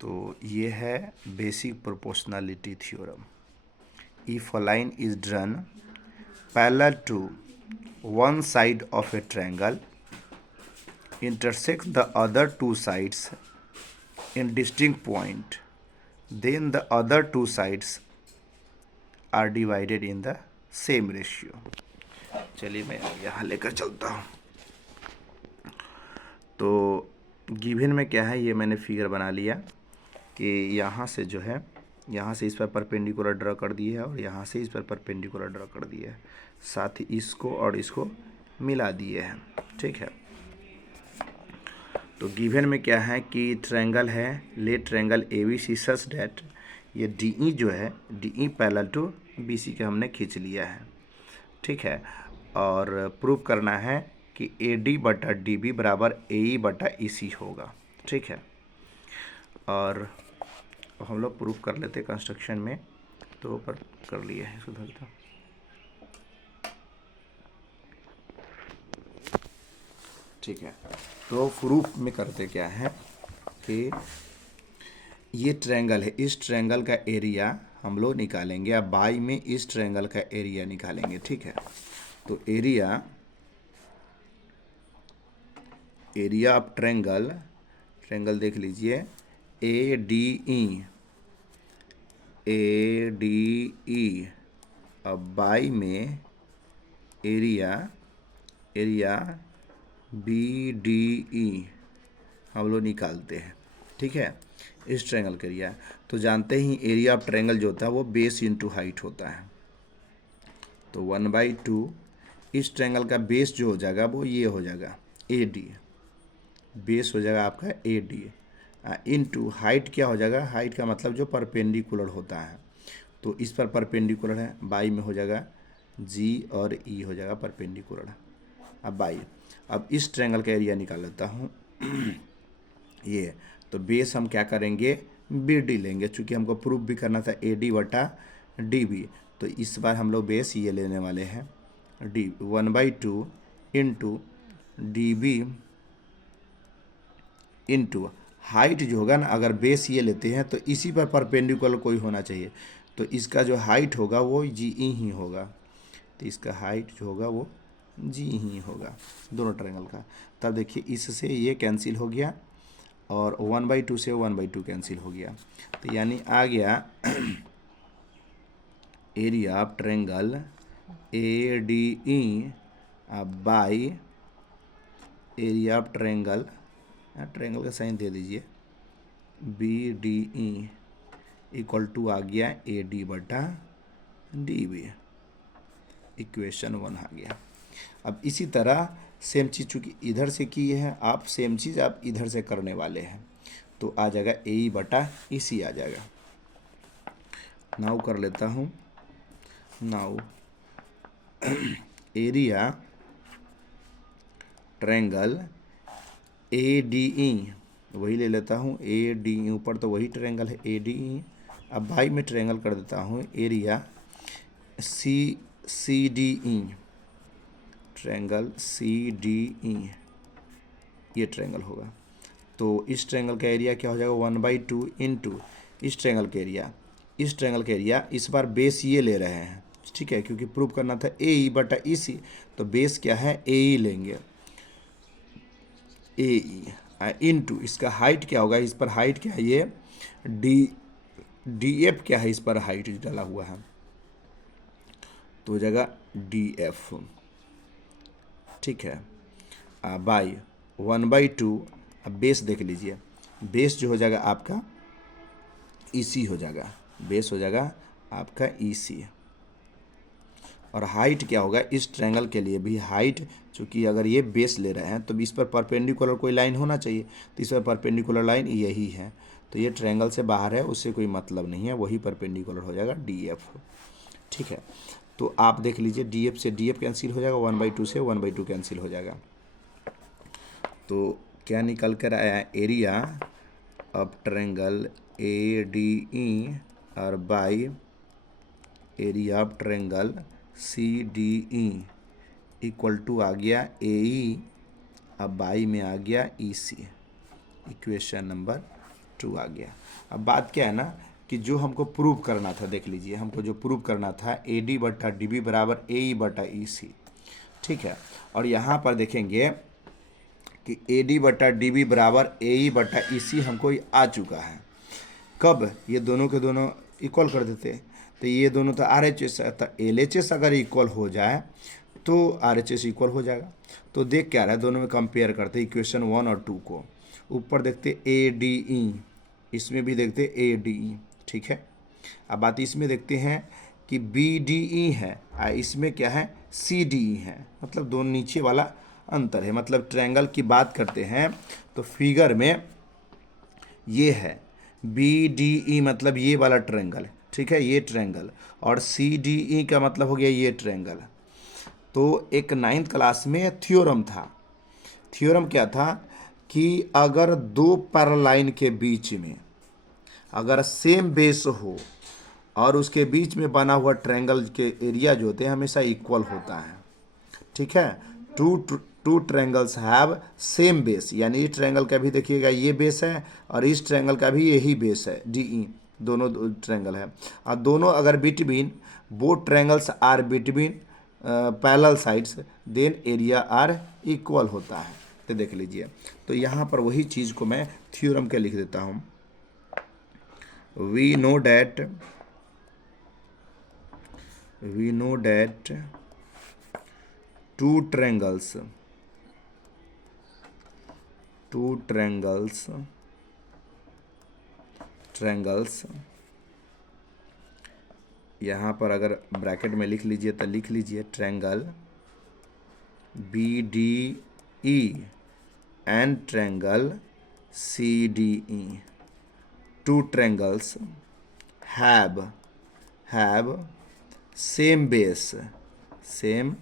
तो ये है basic proportionality theorem. If a line is drawn parallel to one side of a triangle intersects the other two sides in distinct point, then the other two sides are divided in the same ratio। चलिए मैं यहाँ लेकर चलता हूँ। तो given में क्या है, ये मैंने फिगर बना लिया कि यहाँ से जो है, यहाँ से इस पर परपेंडिकुलर ड्रा कर दिए है और यहाँ से इस पर परपेंडिकुलर ड्रा कर दिए है, साथ ही इसको और इसको मिला दिए हैं। ठीक है, तो गिवन में क्या है कि ट्रायंगल है, let triangle A B C such that ये डी ई जो है, D E parallel to B C के हमने खींच लिया है। ठीक है, और प्रूव करना है कि ए डी बटा डी बी बराबर ए ई बटा ई सी होगा। ठीक है, और हम लोग प्रूव कर लेते कंस्ट्रक्शन में, तो ऊपर कर लिए है सुधरता। ठीक है, तो प्रूफ में करते क्या है कि ये ट्रायंगल है, इस ट्रायंगल का एरिया हम लोग निकालेंगे, अब बाई में इस ट्रायंगल का एरिया निकालेंगे। ठीक है, तो एरिया ऑफ ट्रायंगल देख लीजिए, ए डी ई, अब बाई में एरिया बी डी ई हम लोग निकालते हैं। ठीक है, इस ट्रायंगल का एरिया, तो जानते ही एरिया ऑफ ट्रायंगल जो होता है वो बेस इंटू हाइट होता है। तो 1/2 इस ट्रायंगल का बेस जो हो जाएगा वो ये हो जाएगा ए डी, बेस हो जाएगा आपका ए डी, इंटू हाइट क्या हो जाएगा, हाइट का मतलब जो परपेंडिकुलर होता है, तो इस पर परपेंडिकुलर है, बाई में हो जाएगा जी और ई हो जाएगा परपेंडिकुलर। अब बाई, अब इस ट्रायंगल का एरिया निकाल लेता हूँ ये, तो बेस हम क्या करेंगे, बी डी लेंगे, चूँकि हमको प्रूफ भी करना था ए डी बटा डी बी, तो इस बार हम लोग बेस ये लेने वाले हैं D 1/2 into D B into height जो होगा ना, अगर बेस ये लेते हैं तो इसी पर परपेंडिकुलर कोई होना चाहिए, तो इसका जो हाइट होगा वो जी ई ही होगा, तो इसका हाइट जो होगा वो जी ही होगा दोनों ट्रायंगल का। तब देखिए इससे ये कैंसिल हो गया और 1/2 से 1/2 कैंसिल हो गया, तो यानी आ गया area of triangle A D E by area of triangle का साइन दे दीजिए B D E equal to आ गया ए डी बटा डी बी, इक्वेशन 1 आ गया। अब इसी तरह सेम चीज़ चूँकि इधर से की है, आप सेम चीज़ आप इधर से करने वाले हैं, तो आ जाएगा ए ई बटा ई सी आ जाएगा। नाउ कर लेता हूँ, now area triangle A D ई, वही ले लेता हूँ ए डी ई, ऊपर तो वही ट्रायंगल है ए डी ई, अब बाई में ट्रायंगल कर देता हूँ area C D E, triangle C D E, ये ट्रायंगल होगा, तो इस ट्रायंगल का एरिया क्या हो जाएगा 1/2 इंटू इस ट्रायंगल का एरिया, इस बार बेस ये ले रहे हैं। ठीक है, क्योंकि प्रूव करना था ए ई बटा ई सी, तो बेस क्या है ए ई लेंगे, ए ई इंटू इसका हाइट क्या होगा, इस पर हाइट क्या है ये डी एफ क्या है, इस पर हाइट डाला हुआ है, तो हो जाएगा डी एफ। ठीक है, बाई 1/2, अब बेस देख लीजिए, बेस जो हो जाएगा आपका ई सी हो जाएगा, बेस हो जाएगा आपका ई सी, और हाइट क्या होगा, इस ट्रायंगल के लिए भी हाइट, चूँकि अगर ये बेस ले रहे हैं तो इस पर परपेंडिकुलर कोई लाइन होना चाहिए, तो इस पर परपेंडिकुलर लाइन यही है, तो ये ट्रायंगल से बाहर है, उससे कोई मतलब नहीं है, वही परपेंडिकुलर हो जाएगा डी एफ। ठीक है, तो आप देख लीजिए डी एफ से डी एफ कैंसिल हो जाएगा, 1/2 से 1/2 कैंसिल हो जाएगा, तो क्या निकल कर आया, area of triangle A D E और by area of triangle C D E equal to आ गया ए ई, अब बाई में आ गया ई सी, इक्वेशन नंबर 2 आ गया। अब बात क्या है ना कि जो हमको प्रूव करना था, देख लीजिए हमको जो प्रूव करना था AD बटा DB बराबर AE बटा EC, ठीक है। और यहाँ पर देखेंगे कि AD बटा DB बराबर AE बटा EC हमको आ चुका है। कब ये दोनों के दोनों इक्वल कर देते, तो ये दोनों तो RHS है, तो LHS अगर इक्वल हो जाए तो RHS इक्वल हो जाएगा। तो देख क्या रहा है, दोनों में कंपेयर करते इक्वेशन 1 और 2 को। ऊपर देखते ADE, इसमें भी देखते ADE, ठीक है। अब बात इसमें देखते हैं कि BDE है, इसमें क्या है CDE है, मतलब दोनों नीचे वाला अंतर है। मतलब ट्रायंगल की बात करते हैं तो फिगर में ये है BDE मतलब ये वाला ट्रायंगल, ठीक है, ये ट्रायंगल, और CDE का मतलब हो गया ये ट्रायंगल। तो एक 9th क्लास में थ्योरम था। थ्योरम क्या था कि अगर दो पैरेलल लाइन के बीच में अगर सेम बेस हो और उसके बीच में बना हुआ ट्रायंगल के एरिया जो होते हैं हमेशा इक्वल होता है, ठीक है। Two triangles have same base, यानी इस ट्रायंगल का भी देखिएगा ये बेस है और इस ट्रायंगल का भी यही बेस है DE, दोनों ट्रायंगल है। और दोनों अगर between both triangles are between parallel sides then area are equal होता है। तो देख लीजिए, तो यहाँ पर वही चीज़ को मैं थ्योरम के लिख देता हूँ। we know that two triangles यहाँ पर अगर ब्रैकेट में लिख लीजिए तो लिख लीजिए triangle BDE and triangle CDE, two triangles have same base, same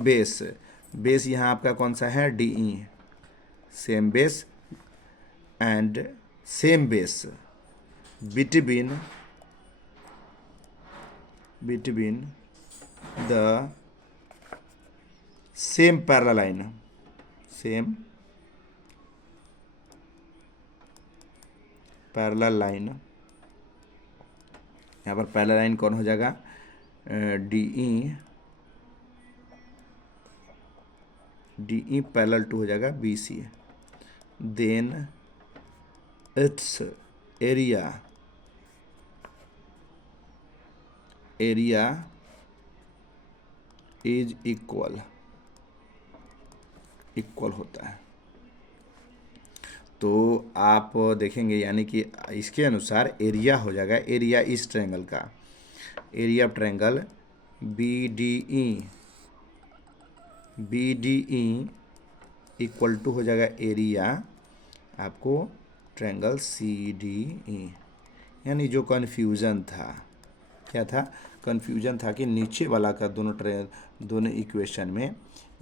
base यहाँ आपका कौन सा है DE, same base and same base between the same parallel line, parallel line. यहाँ पर पैरेलल लाइन कौन हो जाएगा DE पैरेलल टू हो जाएगा BC, then it's area is equal होता है। तो आप देखेंगे यानी कि इसके अनुसार एरिया हो जाएगा, एरिया इस ट्रायंगल का, area of triangle BDE equal to हो जाएगा एरिया आपको ट्रायंगल CDE। यानी जो कन्फ्यूज़न था, क्या था, कन्फ्यूज़न था कि नीचे वाला का दोनों इक्वेशन में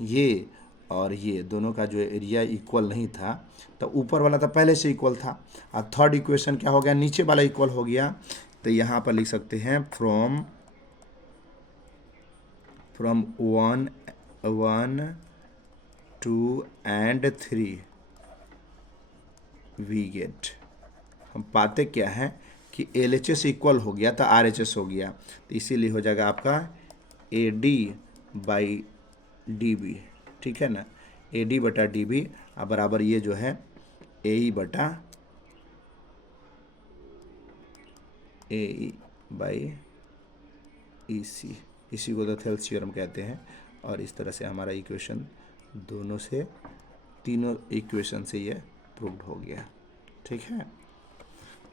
ये और ये दोनों का जो एरिया इक्वल नहीं था, तो ऊपर वाला तो पहले से इक्वल था और थर्ड इक्वेशन क्या हो गया, नीचे वाला इक्वल हो गया। तो यहाँ पर लिख सकते हैं फ्रॉम 1, 2 and 3 वी गेट, हम पाते क्या है कि LHS इक्वल हो गया तो RHS हो गया, तो इसीलिए हो जाएगा आपका AD बाई DB, ठीक है ना, AD बटा DB बराबर ये जो है AE बटा AE बाई EC, इसी को तो थेल्स थ्योरम कहते हैं। और इस तरह से हमारा इक्वेशन दोनों से, तीनों इक्वेशन से ये प्रूव्ड हो गया, ठीक है।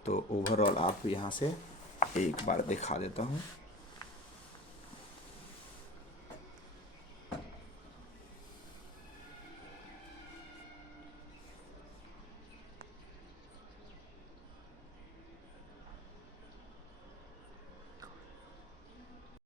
तो ओवरऑल आप यहाँ से एक बार दिखा देता हूँ।